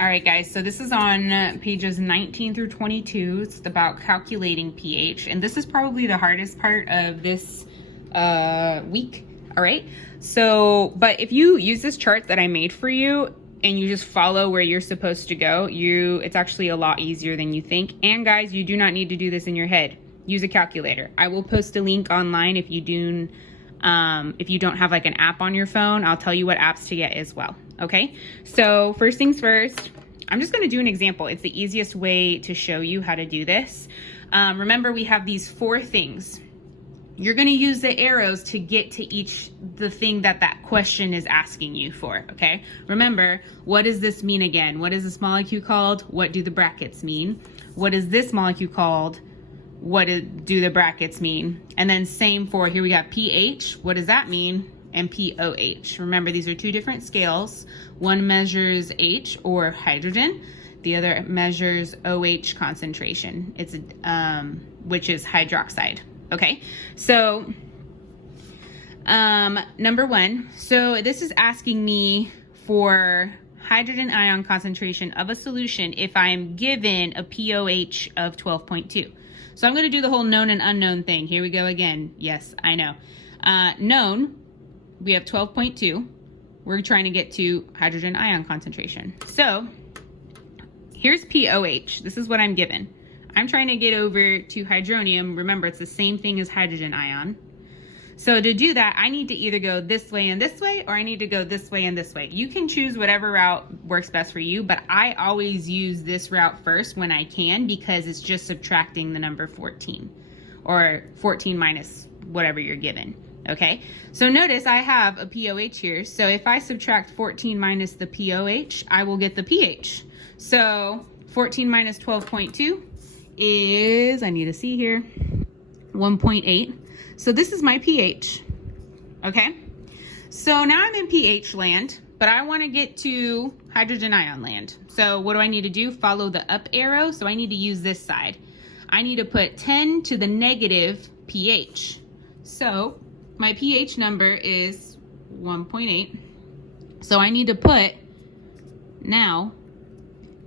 All right, guys, so this is on pages 19 through 22. It's about calculating pH, and this is probably the hardest part of this week. All right, so, but if you use this chart that I made for you and you just follow where you're supposed to go, it's actually a lot easier than you think. And guys, you do not need to do this in your head. Use a calculator. I will post a link online if you don't have like an app on your phone. I'll tell you what apps to get as well. Okay, so first things first, I'm just going to do an example. It's the easiest way to show you how to do this. Remember, we have these 4 things. You're going to use the arrows to get to the thing that question is asking you for. Okay, remember, what does this mean again? What is this molecule called? What do the brackets mean? What is this molecule called? What do the brackets mean? And then same for, here we got pH. What does that mean? And pOH. Remember, these are 2 different scales. One measures H, or hydrogen. The other measures OH concentration. It's which is hydroxide. Okay, so number 1. So this is asking me for hydrogen ion concentration of a solution if I'm given a pOH of 12.2. So I'm going to do the whole known and unknown thing. Here we go again. Yes, I know. Known, we have 12.2. We're trying to get to hydrogen ion concentration. So here's pOH. This is what I'm given. I'm trying to get over to hydronium. Remember, it's the same thing as hydrogen ion. So to do that, I need to either go this way and this way, or I need to go this way and this way. You can choose whatever route works best for you, but I always use this route first when I can, because it's just subtracting the number 14, or 14 minus whatever you're given. Okay, so notice I have a pOH here. So if I subtract 14 minus the pOH, I will get the pH. So 14 minus 12.2 is, I need to see here, 1.8. So this is my pH. Okay, so now I'm in pH land, but I want to get to hydrogen ion land. So what do I need to do? Follow the up arrow. So I need to use this side. I need to put 10 to the negative pH. So my pH number is 1.8. So I need to put now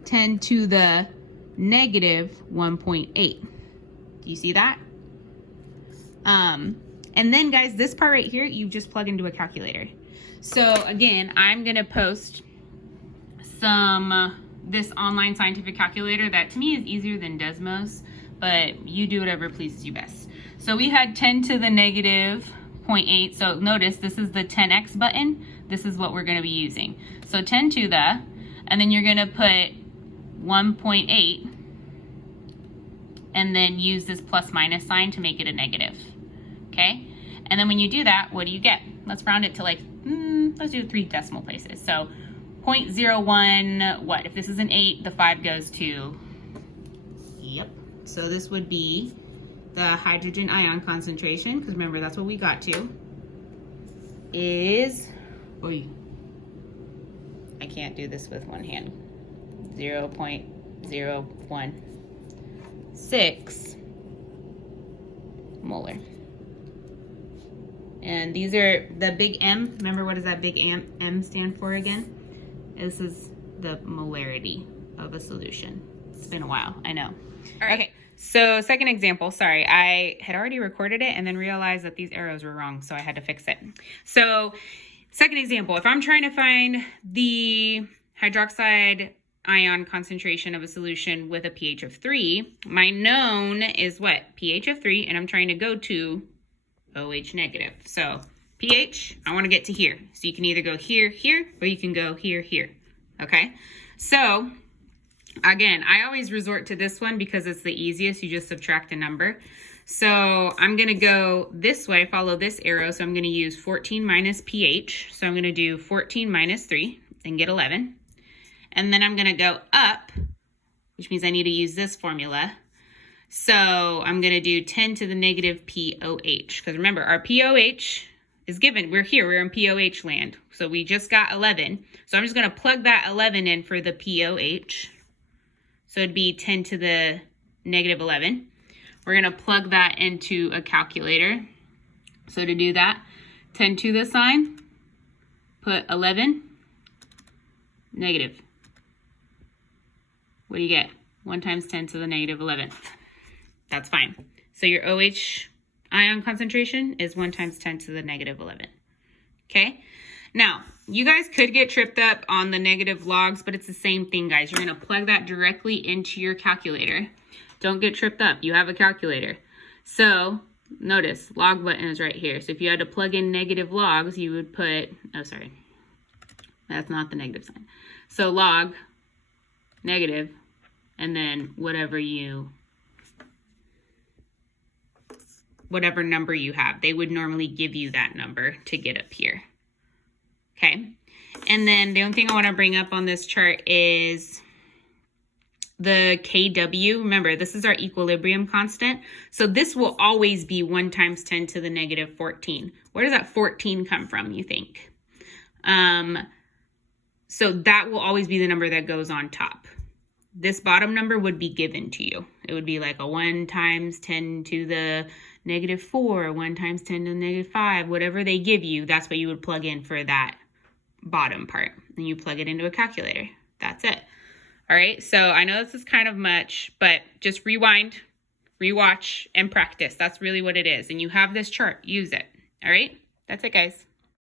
10 to the negative 1.8. Do you see that? And then guys, this part right here, you just plug into a calculator. So again, I'm gonna post this online scientific calculator that to me is easier than Desmos, but you do whatever pleases you best. So we had 10 to the negative 0.8. So notice this is the 10x button. This is what we're gonna be using. So 10 to the, and then you're gonna put 1.8 and then use this plus minus sign to make it a negative. Okay, and then when you do that, what do you get? Let's round it to like, let's do 3 decimal places. So 0.01, what? If this is an 8, the 5 goes to, yep. So this would be the hydrogen ion concentration, because remember, that's what we got to, is, I can't do this with one hand, 0.016 molar. And these are the big M. Remember, what does that big M stand for again? This is the molarity of a solution. It's been a while, I know. All right. Okay, so second example. Sorry, I had already recorded it and then realized that these arrows were wrong, so I had to fix it. So second example, if I'm trying to find the hydroxide ion concentration of a solution with a pH of 3, my known is what? pH of 3, and I'm trying to go to OH negative. So pH, I want to get to here. So you can either go here, here, or you can go here, here. Okay, so again, I always resort to this one because it's the easiest. You just subtract a number. So I'm going to go this way, follow this arrow. So I'm going to use 14 minus pH. So I'm going to do 14 minus 3 and get 11. And then I'm going to go up, which means I need to use this formula. So I'm going to do 10 to the negative pOH. Because remember, our pOH is given. We're here. We're in pOH land. So we just got 11. So I'm just going to plug that 11 in for the pOH. So it'd be 10 to the negative 11. We're going to plug that into a calculator. So to do that, 10 to the sign, put 11, negative. What do you get? 1 times 10 to the negative 11th. That's fine. So your OH ion concentration is 1 times 10 to the negative 11. Okay? Now, you guys could get tripped up on the negative logs, but it's the same thing, guys. You're going to plug that directly into your calculator. Don't get tripped up. You have a calculator. So, notice, log button is right here. So if you had to plug in negative logs, you would put, oh, sorry. That's not the negative sign. So log, negative, and then whatever number you have. They would normally give you that number to get up here. Okay. And then the only thing I want to bring up on this chart is the KW. Remember, this is our equilibrium constant. So this will always be 1 times 10 to the negative 14. Where does that 14 come from, you think? So that will always be the number that goes on top. This bottom number would be given to you. It would be like a 1 times 10 to the negative 4, 1 times 10 to the negative 5, whatever they give you, that's what you would plug in for that bottom part. And you plug it into a calculator. That's it. All right, so I know this is kind of much, but just rewind, rewatch, and practice. That's really what it is. And you have this chart, use it. All right, that's it, guys.